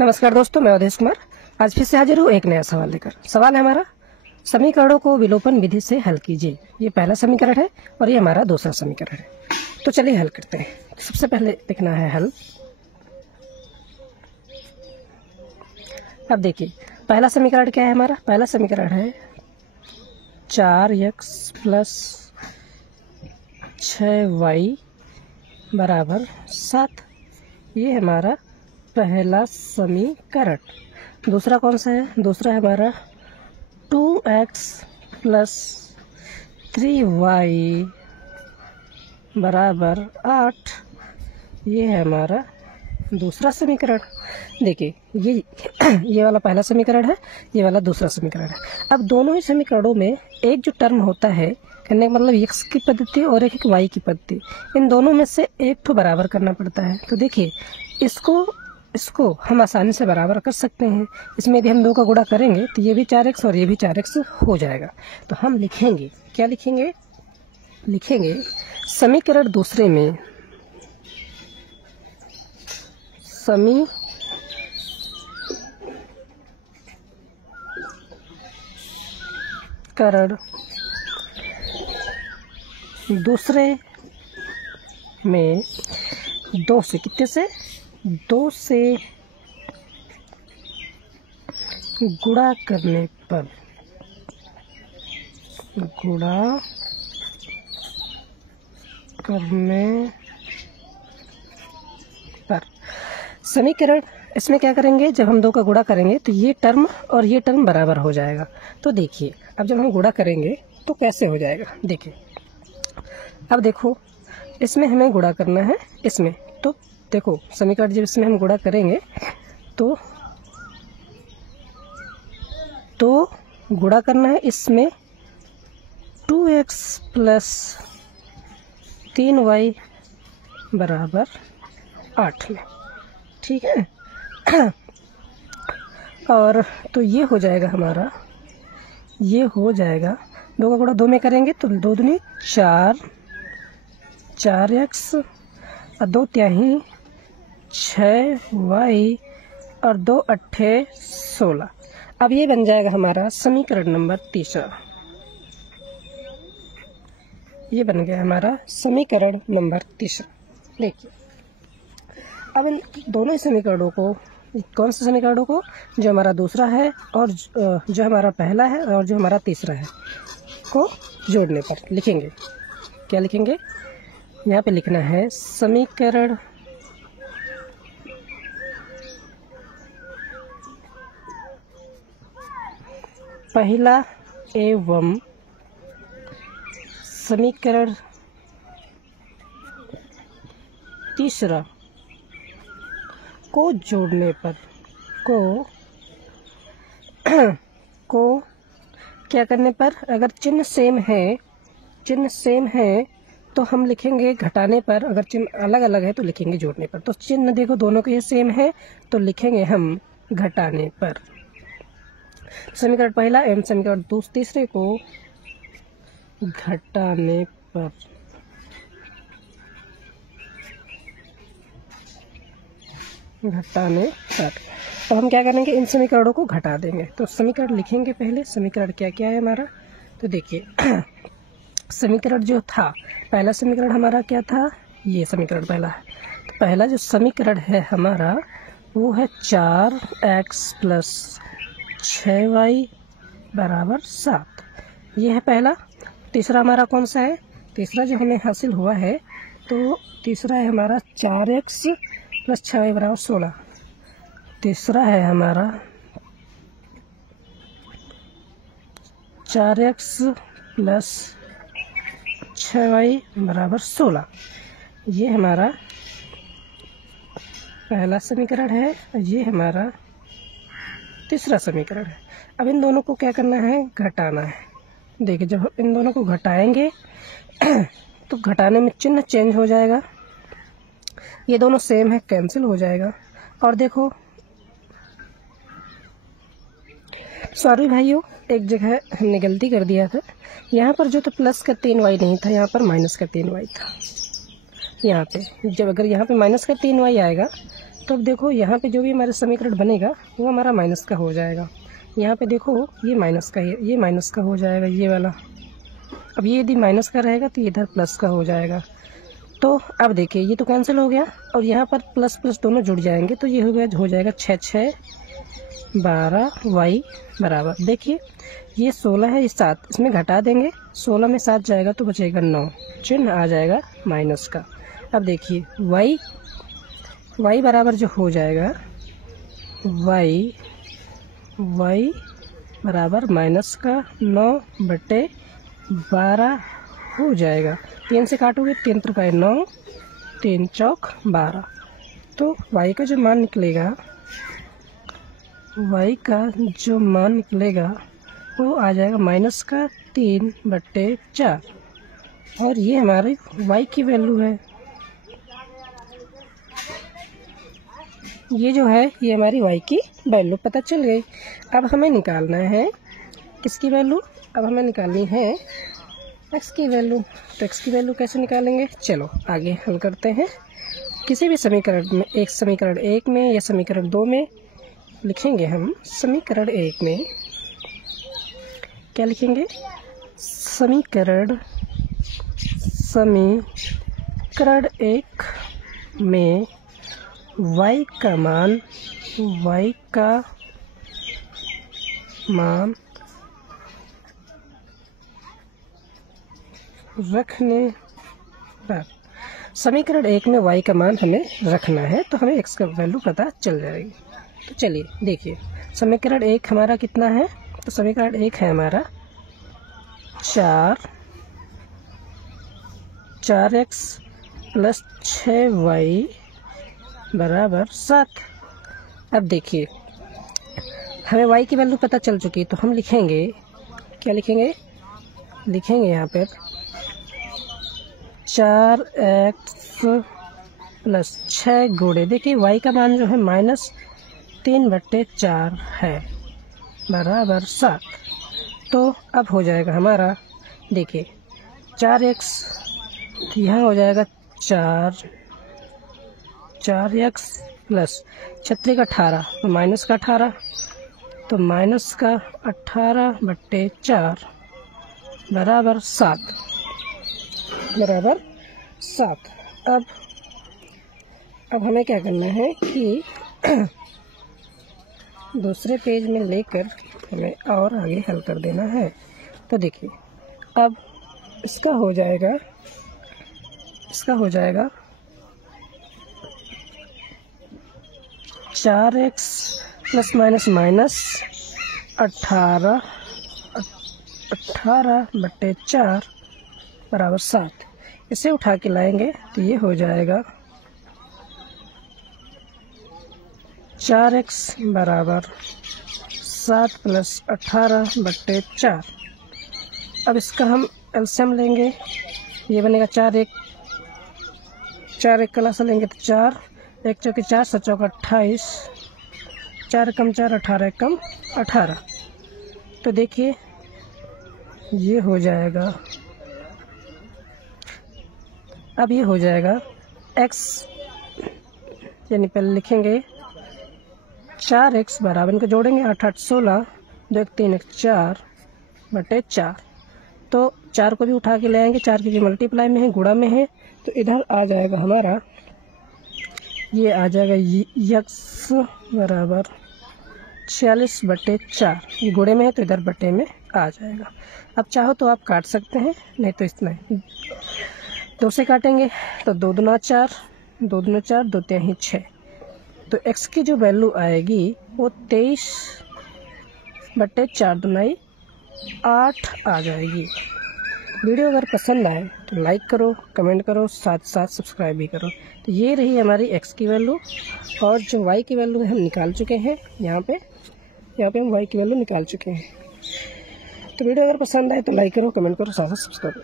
नमस्कार दोस्तों, मैं अवधेश कुमार आज फिर से हाजिर हूँ एक नया सवाल लेकर। सवाल है हमारा, समीकरणों को विलोपन विधि से हल कीजिए। ये पहला समीकरण है और ये हमारा दूसरा समीकरण है। तो चलिए हल करते हैं। सबसे पहले लिखना है हल। अब देखिए पहला समीकरण क्या है हमारा। पहला समीकरण है 4x प्लस 6y बराबर 7। ये हमारा पहला समीकरण। दूसरा कौन सा है? दूसरा है हमारा 2x प्लस 3y बराबर 8। ये है हमारा दूसरा समीकरण। देखिए ये वाला पहला समीकरण है, ये वाला दूसरा समीकरण है। अब दोनों ही समीकरणों में एक जो टर्म होता है, करने का मतलब x की पद्धति और एक y की पद्धति, इन दोनों में से एक तो बराबर करना पड़ता है। तो देखिए इसको हम आसानी से बराबर कर सकते हैं। इसमें यदि हम दो का गुणा करेंगे तो ये भी 4x और ये भी 4x हो जाएगा। तो हम लिखेंगे, क्या लिखेंगे? लिखेंगे समीकरण दूसरे में समीकरण दूसरे में 2 से कितने से 2 से गुणा करने पर समीकरण, इसमें क्या करेंगे, जब हम 2 का गुणा करेंगे तो ये टर्म और ये टर्म बराबर हो जाएगा। तो देखिए अब जब हम गुणा करेंगे तो कैसे हो जाएगा। देखिए अब देखो इसमें हमें गुणा करना है, इसमें तो देखो समीकरण जब इसमें हम गुणा करेंगे तो गुणा करना है इसमें 2x प्लस 3y बराबर 8 में, ठीक है। और तो ये हो जाएगा हमारा, ये हो जाएगा 2 का गुणा 2 में करेंगे तो 2 दूनी 4x और 2 त्याही 6y और 2 अट्ठे 16। अब ये बन जाएगा हमारा समीकरण नंबर तीसरा। ये बन गया हमारा समीकरण नंबर तीसरा। देखिए अब इन दोनों ही समीकरणों को, कौन से समीकरणों को, जो हमारा दूसरा है और जो हमारा पहला है और जो हमारा तीसरा है, को जोड़ने पर लिखेंगे। क्या लिखेंगे? यहाँ पे लिखना है समीकरण पहला एवं समीकरण तीसरा को जोड़ने पर को क्या करने पर, अगर चिन्ह सेम है तो हम लिखेंगे घटाने पर, अगर चिन्ह अलग अलग है तो लिखेंगे जोड़ने पर। तो चिन्ह देखो दोनों के ये सेम है तो लिखेंगे हम घटाने पर। समीकरण पहला एवं समीकरण तीसरे को घटाने पर तो हम क्या करेंगे, इन समीकरणों को घटा देंगे। तो समीकरण लिखेंगे पहले। समीकरण क्या क्या है हमारा, तो देखिए समीकरण जो था, पहला समीकरण हमारा क्या था, ये समीकरण पहला है। तो पहला जो समीकरण है हमारा वो है 4x प्लस 6y बराबर 7। ये है पहला। तीसरा हमारा कौन सा है? तीसरा जो हमें हासिल हुआ है तो तीसरा है हमारा 4x प्लस 6y बराबर 16। तीसरा है हमारा 4x प्लस 6y बराबर 16। ये हमारा पहला समीकरण है, ये हमारा तीसरा समीकरण है। अब इन दोनों को क्या करना है, घटाना है। देखिए जब इन दोनों को घटाएंगे तो घटाने में चिन्ह चेंज हो जाएगा, ये दोनों सेम है, कैंसिल हो जाएगा। और देखो सॉरी भाइयों, एक जगह हमने गलती कर दिया था। यहाँ पर जो तो प्लस का 3y नहीं था, यहाँ पर माइनस का 3y था। यहाँ पे जब अगर यहाँ पे माइनस का 3y आएगा तो अब देखो यहाँ पे जो भी हमारा समीकरण बनेगा वो हमारा माइनस का हो जाएगा। यहाँ पे देखो ये माइनस का है, ये माइनस का हो जाएगा ये वाला। अब ये यदि माइनस का रहेगा तो इधर प्लस का हो जाएगा। तो अब देखिए ये तो कैंसिल हो गया और यहाँ पर प्लस प्लस दोनों जुड़ जाएंगे, तो ये हो जाएगा 6 6 12 y बराबर। देखिए ये 16 है, ये 7, इसमें घटा देंगे, 16 में 7 जाएगा तो बचेगा 9, चिन्ह आ जाएगा माइनस का। अब देखिए y बराबर जो हो जाएगा y बराबर माइनस का 9/12 हो जाएगा। 3 से काटोगे 3 त्रिक 9, 3 चौक 12। तो y का जो मान निकलेगा वो आ जाएगा माइनस का 3/4 और ये हमारी y की वैल्यू है। ये जो है ये हमारी y की वैल्यू पता चल गई। अब हमें निकालना है किसकी वैल्यू? अब हमें निकालनी है x की वैल्यू। तो x की वैल्यू कैसे निकालेंगे? चलो आगे हल करते हैं। किसी भी समीकरण में, एक समीकरण 1 में या समीकरण 2 में लिखेंगे हम। समीकरण 1 में क्या लिखेंगे? समीकरण 1 में y का मान रखने पर, समीकरण 1 में y का मान हमें रखना है तो हमें x का वैल्यू पता चल जाएगी। तो चलिए देखिए समीकरण 1 हमारा कितना है? तो समीकरण 1 है हमारा 4x + 6y बराबर 7। अब देखिए हमें y की वैल्यू पता चल चुकी है तो हम लिखेंगे, क्या लिखेंगे? लिखेंगे यहाँ पर 4x + 6 गुणे, देखिए y का मान जो है -3/4 है बराबर 7। तो अब हो जाएगा हमारा, देखिए 4x यहाँ हो जाएगा 4x + 6 18 तो माइनस का 18, तो माइनस का 18/4 बराबर 7 अब हमें क्या करना है कि दूसरे पेज में लेकर हमें और आगे हल कर देना है। तो देखिए अब इसका हो जाएगा 4x ± -18/4 बराबर 7। इसे उठा के लाएंगे तो ये हो जाएगा 4x बराबर 7 + 18/4। अब इसका हम एलसीएम लेंगे, ये बनेगा 4 1 का लसा लेंगे तो 4, 1 चौके 4, 7 चौका 28, 4 कम 4 18 कम 18। तो देखिए ये हो जाएगा, अब ये हो जाएगा x, यानी पहले लिखेंगे 4x बराबर, इनको जोड़ेंगे 8 8 16, 2 1 3 1 4/4। तो 4 को भी उठा के ले आएंगे, 4 की मल्टीप्लाई में है, गुणा में है, तो इधर आ जाएगा हमारा, ये आ जाएगा x बराबर 46/4। ये गुणे में है तो इधर बटे में आ जाएगा। अब चाहो तो आप काट सकते हैं, नहीं तो इतना ही 2 से काटेंगे तो 2 दूना 4, 2 दूना 4, 2 3 6। तो x की जो वैल्यू आएगी वो 23/4 दूनाई 8 आ जाएगी। वीडियो अगर पसंद आए तो लाइक करो, कमेंट करो, साथ साथ सब्सक्राइब भी करो। तो ये रही हमारी x की वैल्यू, और जो y की वैल्यू हम निकाल चुके हैं यहाँ पे हम y की वैल्यू निकाल चुके हैं। तो वीडियो अगर पसंद आए तो लाइक करो, कमेंट करो, साथ साथ सब्सक्राइब करो।